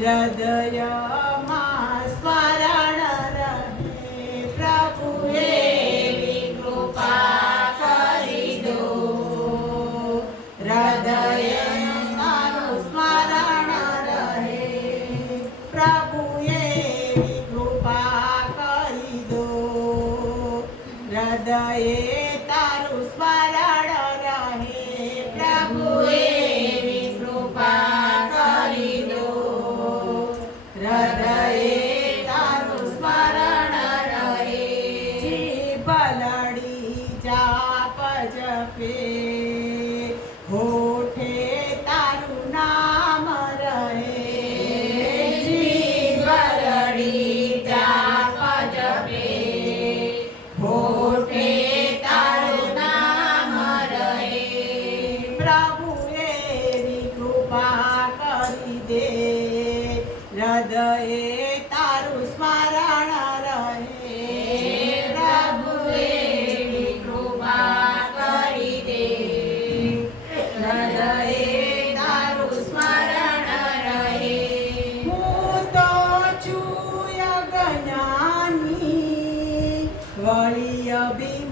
હૃદયમાં સ્મરણ રહે પ્રભુએ કૃપા કરી દો હૃદય મારું સ્મરણ રહે પ્રભુએ કૃપા કરી દો હૃદયે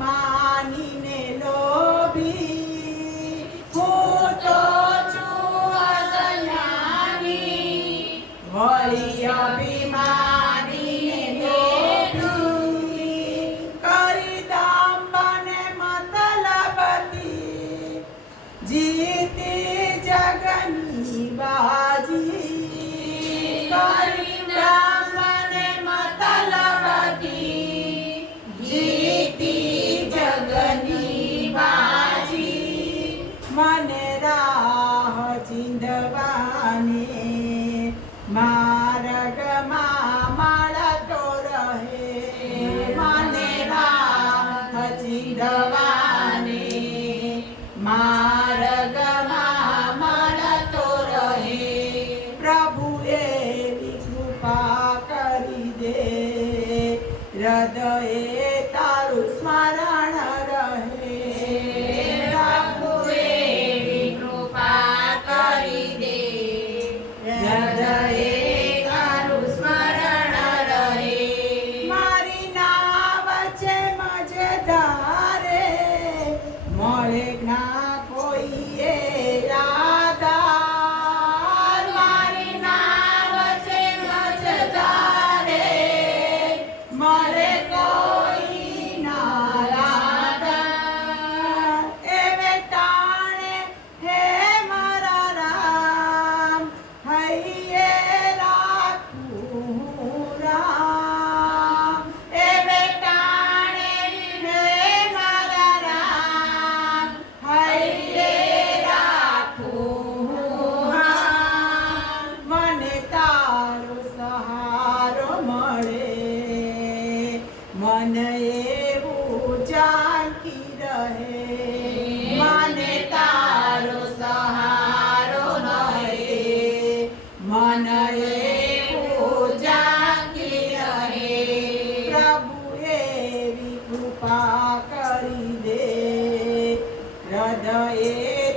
বা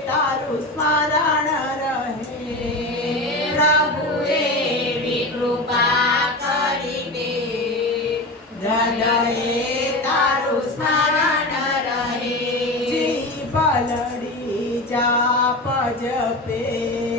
તારું સ્મરણ રહે. પ્રભુએ કૃપા કરી દે હૃદયે તારું સ્મરણ રહે. જી પલડી જાપ જપે.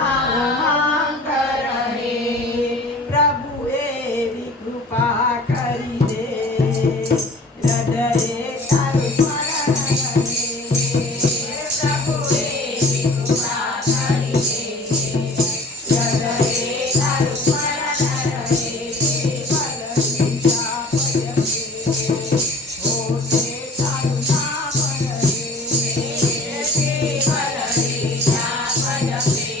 see.